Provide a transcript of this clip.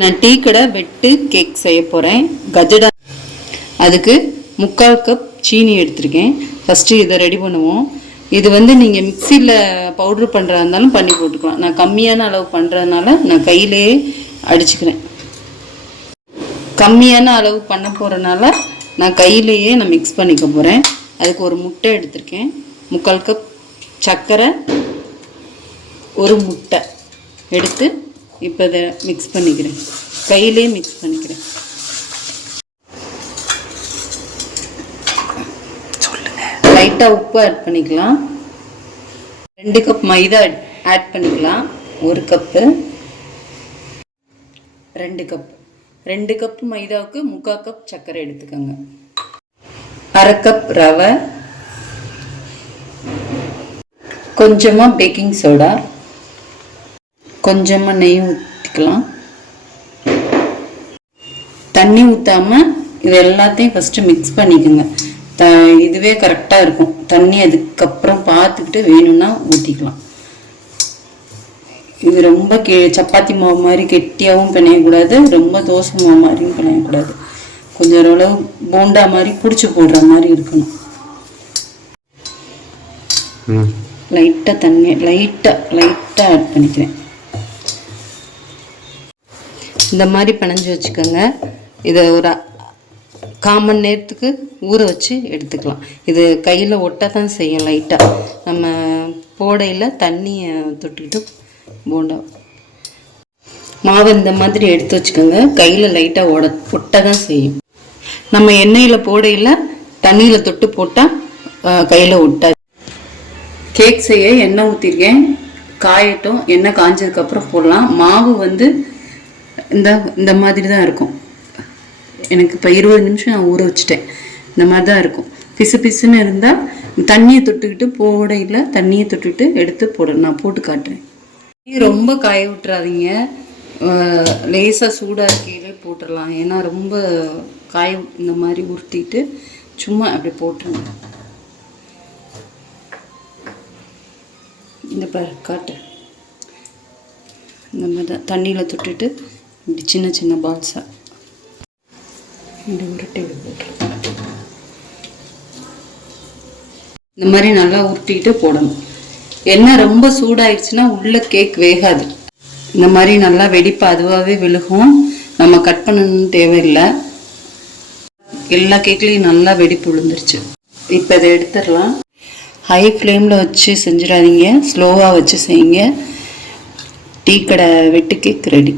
நான் டீ கடை வெட்டு கேக் செய்ய போகிறேன். கஜடா அதுக்கு 3/4 கப் சீனி எடுத்திருக்கேன். ஃபஸ்ட்டு இதை ரெடி பண்ணுவோம். இது நீங்கள் மிக்சியில் பவுட்ரு பண்ணுறதா இருந்தாலும் பண்ணி போட்டுக்கலாம். நான் கம்மியான அளவு பண்ணுறதுனால நான் கையிலேயே அடிச்சுக்கிறேன். கம்மியான அளவு பண்ண போகிறனால நான் கையிலேயே மிக்ஸ் பண்ணிக்க போகிறேன். அதுக்கு ஒரு முட்டை எடுத்திருக்கேன். 3/4 கப் சர்க்கரை, ஒரு முட்டை எடுத்து இப்போ இதை மிக்ஸ் பண்ணிக்கிறேன். கையிலே மிக்ஸ் பண்ணிக்கிறேன். லைட்டாக உப்பு ஆட் பண்ணிக்கலாம். 2 கப் மைதா ஆட் பண்ணிக்கலாம். 1 கப்பு 2 கப் மைதாவுக்கு 3/4 கப் சர்க்கரை எடுத்துக்கோங்க. 1/2 கப் ரவை, கொஞ்சமாக பேக்கிங் சோடா, கொஞ்சமாக நெய் ஊற்றிக்கலாம். தண்ணி ஊற்றாமல் இது எல்லாத்தையும் ஃபஸ்ட்டு மிக்ஸ் பண்ணிக்கோங்க. இதுவே கரெக்டாக இருக்கும். தண்ணி அதுக்கப்புறம் பார்த்துக்கிட்டு வேணும்னா ஊற்றிக்கலாம். இது ரொம்ப சப்பாத்தி மாவு மாதிரி கெட்டியாகவும் பிணையக்கூடாது, ரொம்ப தோசை மாவு மாதிரியும் பிணையக்கூடாது. கொஞ்சம் ஓரளவு போண்டா மாதிரி பிடிச்சி போடுற மாதிரி இருக்கணும். லைட்டாக தண்ணி லைட்டாக ஆட் பண்ணிக்கிறேன். இந்த மாதிரி பிணைஞ்சு வச்சுக்கோங்க. இதை ஒரு 1/4 மணி நேரத்துக்கு ஊற வச்சு எடுத்துக்கலாம். இது கையில் ஒட்ட தான் செய்யும். லைட்டாக நம்ம போடையில் தண்ணியை தொட்டுக்கிட்டு போண்டா மாவு இந்த மாதிரி எடுத்து வச்சுக்கோங்க. கையில் லைட்டாக ஒட்ட தான் செய்யும். நம்ம எண்ணெயில் போடையில் தண்ணியில் தொட்டு போட்டால் கையில் ஒட்டாது. கேக் செய்ய எண்ணெய் ஊற்றிருக்கேன். காயட்டும். எண்ணெய் காஞ்சதுக்கப்புறம் போடலாம். மாவு இந்த மாதிரி தான் இருக்கும். எனக்கு இப்போ 20 நிமிஷம் நான் ஊற வச்சுட்டேன். இந்த மாதிரி தான் இருக்கும். பிசு பிசுன்னு இருந்தால் தண்ணியை தொட்டுக்கிட்டு போடையில் தண்ணியை தொட்டுக்கிட்டு எடுத்து போடணும். நான் போட்டு காட்டுறேன். ரொம்ப காய விட்டுறாதீங்க. லேசாக சூடாக இருக்கையிலே போட்டுடலாம். ஏன்னா ரொம்ப இந்த மாதிரி உருட்டிட்டு சும்மா அப்படி போட்டுருங்க. இந்த பாரு காட்டு. இந்த மாதிரி தான் தண்ணியில் தொட்டுட்டு இப்படி சின்ன சின்ன பால்ஸாக இப்படி உருட்டி போட்டுருங்க. இந்த மாதிரி நல்லா உருட்டிக்கிட்டு போடணும். எண்ணெய் ரொம்ப சூடாயிடுச்சுன்னா உள்ள கேக் வேகாது. இந்த மாதிரி நல்லா வெடிப்பு அதுவாகவே விழுகும். நம்ம கட் பண்ணணும்னு தேவையில்லை. எல்லா கேக்லேயும் நல்லா வெடிப்பு விழுந்துருச்சு. இப்போ இதை எடுத்துடலாம். ஹை ஃப்ளேமில் வச்சு செஞ்சிடாதீங்க, ஸ்லோவாக வச்சு செய்யுங்க. டீ கடை வெட்டு கேக் ரெடி.